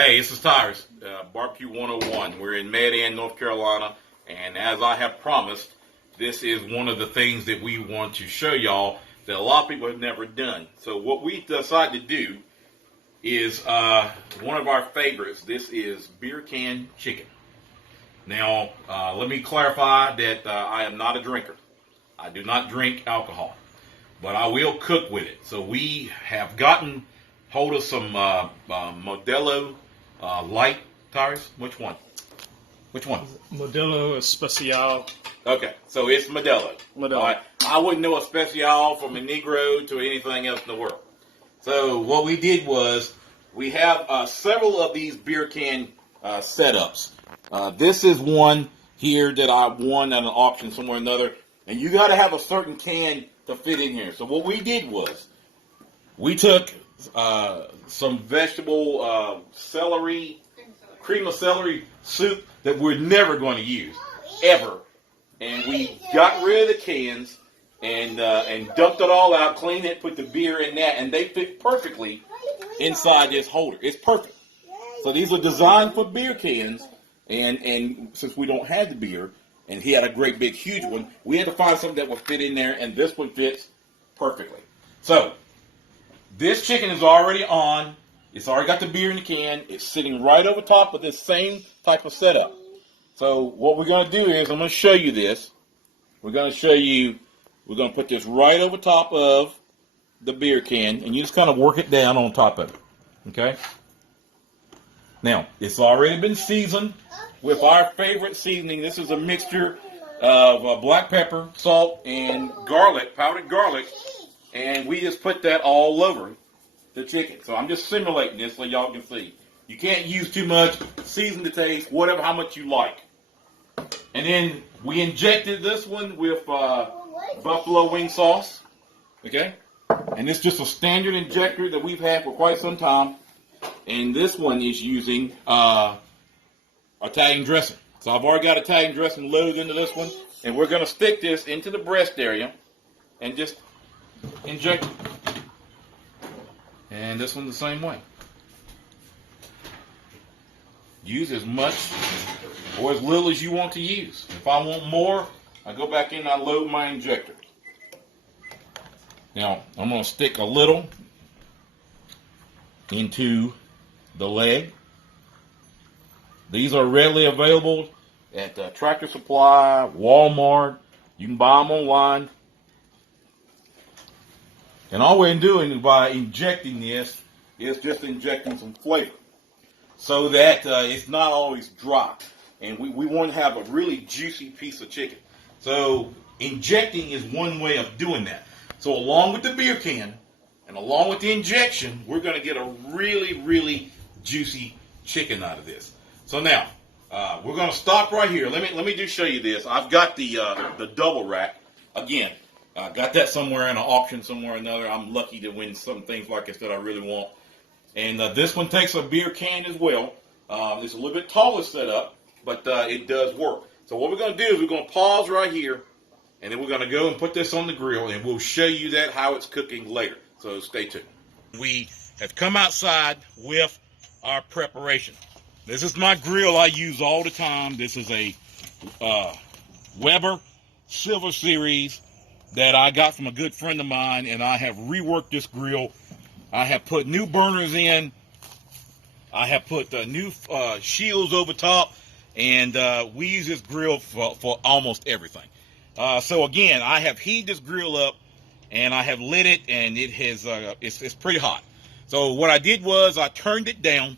Hey, this is Tyres, Barbecue 101. We're in Marion, North Carolina, and as I have promised, this is one of the things that we want to show y'all that a lot of people have never done. So what we decided to do is one of our favorites. This is beer can chicken. Now, let me clarify that I am not a drinker. I do not drink alcohol, but I will cook with it. So we have gotten hold of some Modelo light tires. Which one? Which one? Modelo Especial. Okay, so it's Modelo. Modelo. All right. I wouldn't know a Especial from a Negro to anything else in the world. So what we did was we have several of these beer can setups. This is one here that I won at an auction somewhere or another, and you got to have a certain can to fit in here. So what we did was we took some vegetable celery, cream of celery soup that we're never going to use, ever. And we got rid of the cans and dumped it all out, cleaned it, put the beer in that, and they fit perfectly inside this holder. It's perfect. So these are designed for beer cans, and since we don't have the beer, and he had a great big huge one, we had to find something that would fit in there, and this one fits perfectly. So this chicken is already on. It's already got the beer in the can. It's sitting right over top of this same type of setup. So what we're going to do is I'm going to show you this. We're going to put this right over top of the beer can, and you just kind of work it down on top of it. Okay? Now, it's already been seasoned with our favorite seasoning. This is a mixture of black pepper, salt, and garlic, powdered garlic. And we just put that all over the chicken. So I'm just simulating this so y'all can see. You can't use too much. Season to taste, whatever, how much you like. And then we injected this one with buffalo wing sauce. Okay? And it's just a standard injector that we've had for quite some time. And this one is using Italian dressing. So I've already got Italian dressing loaded into this one. And we're going to stick this into the breast area and just inject it. And this one the same way. Use as much or as little as you want to use. If I want more, I go back in and I load my injector. Now, I'm going to stick a little into the leg. These are readily available at Tractor Supply, Walmart. You can buy them online. And all we're doing by injecting this is just injecting some flavor so that it's not always dry. And we want to have a really juicy piece of chicken. So injecting is one way of doing that. So along with the beer can and along with the injection, we're going to get a really, really juicy chicken out of this. So now, we're going to stop right here. Let me just show you this. I've got the double rack. Again, I got that somewhere in an auction somewhere or another. I'm lucky to win some things like this that I really want. And this one takes a beer can as well. It's a little bit taller setup, but it does work. So what we're going to do is we're going to pause right here, and then we're going to go and put this on the grill, and we'll show you that how it's cooking later. So stay tuned. We have come outside with our preparation. This is my grill I use all the time. This is a Weber Silver Series that I got from a good friend of mine, and I have reworked this grill. I have put new burners in. I have put new shields over top, and we use this grill for almost everything. So again, I have heated this grill up, and I have lit it, and it has it's pretty hot. So what I did was I turned it down,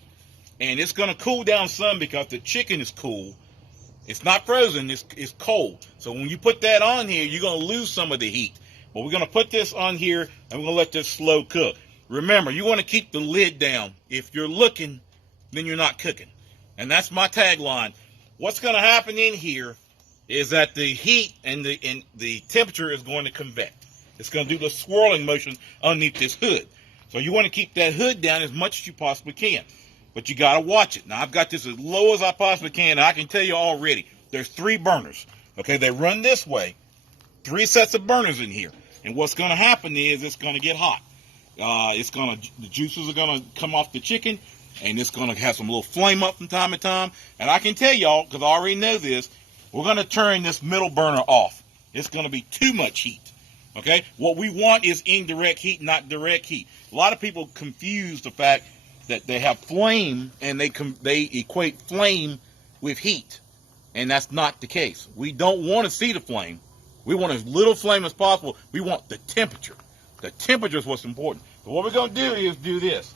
and it's going to cool down some because the chicken is cool. It's not frozen, it's cold. So when you put that on here, you're going to lose some of the heat. But we're going to put this on here, and we're going to let this slow cook. Remember, you want to keep the lid down. If you're looking, then you're not cooking. And that's my tagline. What's going to happen in here is that the heat and the temperature is going to convect. It's going to do the swirling motion underneath this hood. So you want to keep that hood down as much as you possibly can. But you got to watch it. Now, I've got this as low as I possibly can. And I can tell you already, there's 3 burners. Okay, they run this way. 3 sets of burners in here. And what's going to happen is it's going to get hot. The juices are going to come off the chicken, and it's going to have some little flame up from time to time. And I can tell y'all, because I already know this, we're going to turn this middle burner off. It's going to be too much heat. Okay? What we want is indirect heat, not direct heat. A lot of people confuse the fact that they have flame and they equate flame with heat. And that's not the case. We don't want to see the flame. We want as little flame as possible. We want the temperature. The temperature is what's important. So what we're going to do is do this.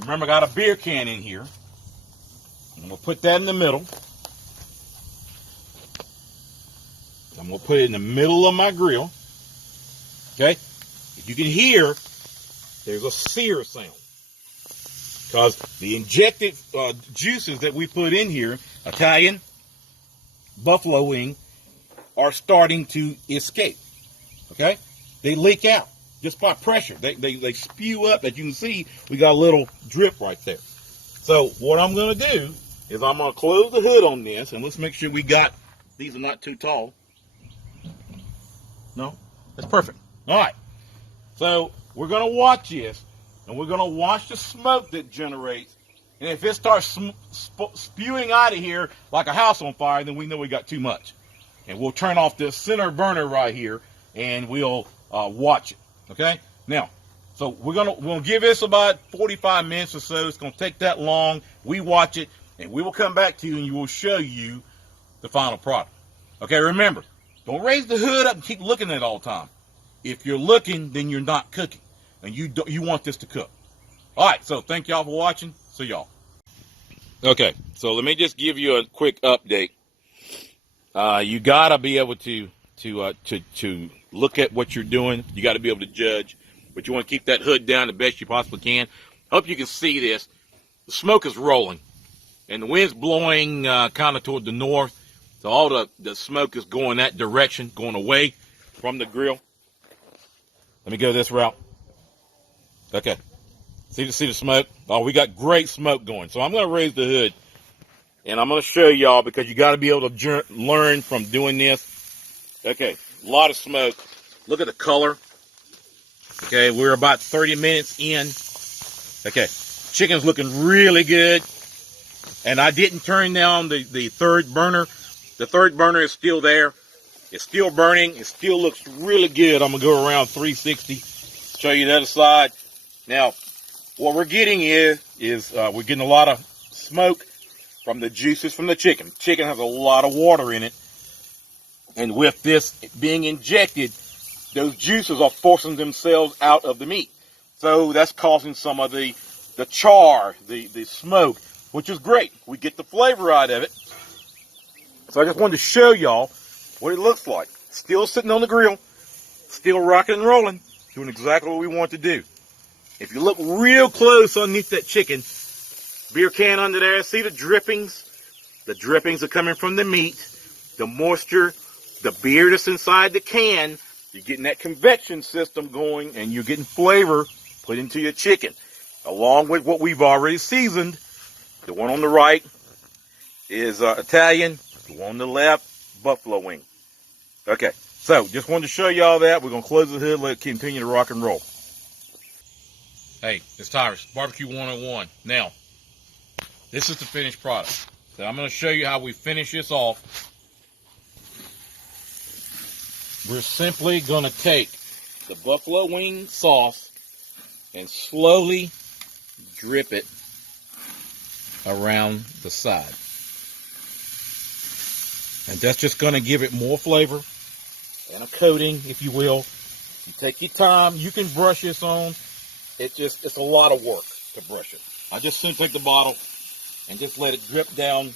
Remember, I got a beer can in here. I'm going to put that in the middle. I'm going to put it in the middle of my grill. Okay? If you can hear, there's a sear sound. Because the injected juices that we put in here, Italian, buffalo wing, are starting to escape. Okay? They leak out just by pressure. They spew up. As you can see, we got a little drip right there. So what I'm going to do is I'm going to close the hood on this, and let's make sure these are not too tall. No? That's perfect. All right. So we're going to watch this, and we're going to watch the smoke that generates. And if it starts spewing out of here like a house on fire, then we know we got too much. And we'll turn off this center burner right here, and we'll watch it. Okay? Now, so we'll give this about 45 minutes or so. It's going to take that long. We watch it, and we will come back to you, and we will show you the final product. Okay, remember, don't raise the hood up and keep looking at it all the time. If you're looking, then you're not cooking, and you want this to cook. All right, so thank y'all for watching. See y'all. Okay, so let me just give you a quick update. You gotta be able to look at what you're doing. You got to be able to judge, but you want to keep that hood down the best you possibly can. Hope you can see this. The smoke is rolling, and the wind's blowing kind of toward the north. So all the smoke is going that direction, going away from the grill. Let me go this route. Okay. See the smoke? Oh, we got great smoke going. So I'm going to raise the hood, and I'm going to show y'all, because you got to be able to learn from doing this. Okay, a lot of smoke. Look at the color. Okay, we're about 30 minutes in. Okay, chicken's looking really good. And I didn't turn down the third burner. The third burner is still there. It's still burning. It still looks really good. I'm going to go around 360. Show you the other side. Now, what we're getting is we're getting a lot of smoke from the juices from the chicken. Chicken has a lot of water in it. And with this being injected, those juices are forcing themselves out of the meat. So that's causing some of the char, the smoke, which is great. We get the flavor out of it. So I just wanted to show y'all what it looks like. Still sitting on the grill, still rocking and rolling, doing exactly what we want to do. If you look real close underneath that chicken, beer can under there, see the drippings? The drippings are coming from the meat, the moisture, the beer that's inside the can. You're getting that convection system going, and you're getting flavor put into your chicken, along with what we've already seasoned. The one on the right is Italian. The one on the left, buffalo wing. Okay, so just wanted to show y'all that. We're going to close the hood, let it continue to rock and roll. Hey, it's Tyres, BBQ 101. Now, this is the finished product. So I'm going to show you how we finish this off. We're simply going to take the buffalo wing sauce and slowly drip it around the side. And that's just going to give it more flavor and a coating, if you will. You take your time. You can brush this on. It's a lot of work to brush it. I just simply take the bottle and just let it drip down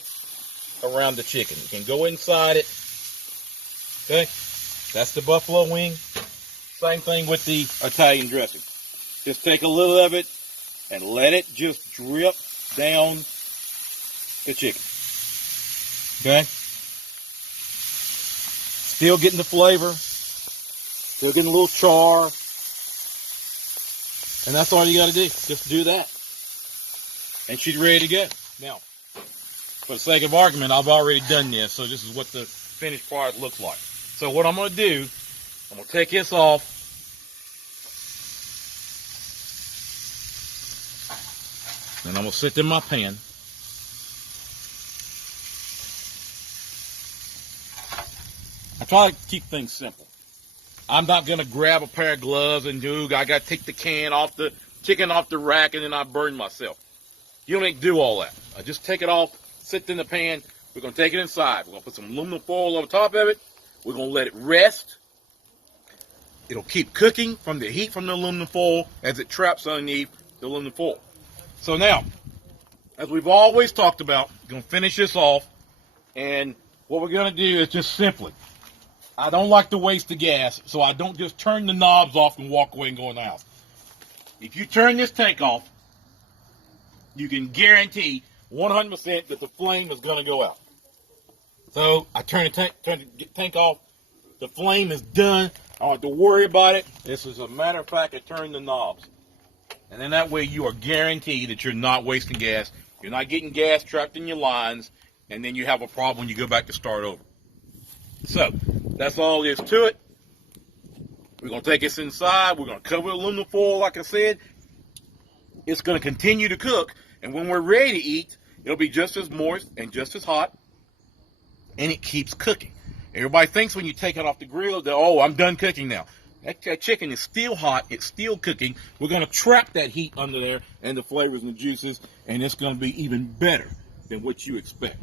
around the chicken. You can go inside it. Okay? That's the buffalo wing. Same thing with the Italian dressing. Just take a little of it and let it just drip down the chicken. Okay? Still getting the flavor. Still getting a little char. And that's all you got to do. Just do that. And she's ready to go. Now, for the sake of argument, I've already done this. So this is what the finished product looks like. So what I'm going to do, I'm going to take this off. I'm going to sit in my pan. I try to keep things simple. I'm not going to grab a pair of gloves and I got to take the chicken off the rack, and then I burn myself. You don't need to do all that. I just take it off, sit in the pan. We're going to take it inside. We're going to put some aluminum foil over top of it. We're going to let it rest. It'll keep cooking from the heat from the aluminum foil as it traps underneath the aluminum foil. So now, as we've always talked about, we're going to finish this off. And what we're going to do is just simply, I don't like to waste the gas, so I don't just turn the knobs off and walk away and go in the house. If you turn this tank off, you can guarantee 100% that the flame is going to go out. So I turn the tank off. The flame is done. I don't have to worry about it. This is a matter of fact, I turn the knobs. And then that way you are guaranteed that you're not wasting gas. You're not getting gas trapped in your lines, and then you have a problem when you go back to start over. So that's all there is to it. We're going to take this inside. We're going to cover it with aluminum foil, like I said. It's going to continue to cook. And when we're ready to eat, it'll be just as moist and just as hot. And it keeps cooking. Everybody thinks when you take it off the grill that, oh, I'm done cooking now. That chicken is still hot. It's still cooking. We're going to trap that heat under there and the flavors and the juices. And it's going to be even better than what you expect.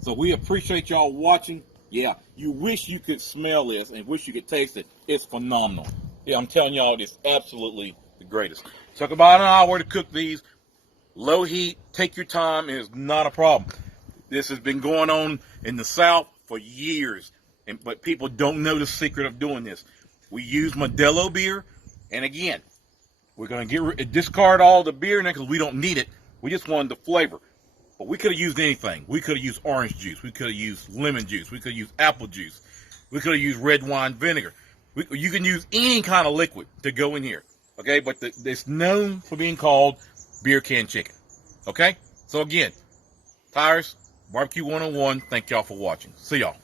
So we appreciate y'all watching. Yeah, you wish you could smell this and wish you could taste it. It's phenomenal. Yeah, I'm telling y'all, it's absolutely the greatest. Took about an hour to cook these. Low heat, take your time, and it's not a problem. This has been going on in the South for years, but people don't know the secret of doing this. We use Modelo beer, and again, we're going to discard all the beer now because we don't need it. We just wanted the flavor. But we could have used anything. We could have used orange juice. We could have used lemon juice. We could have used apple juice. We could have used red wine vinegar. You can use any kind of liquid to go in here. Okay, but it's known for being called beer can chicken. Okay? So again, Tyres, BBQ 101, thank y'all for watching. See y'all.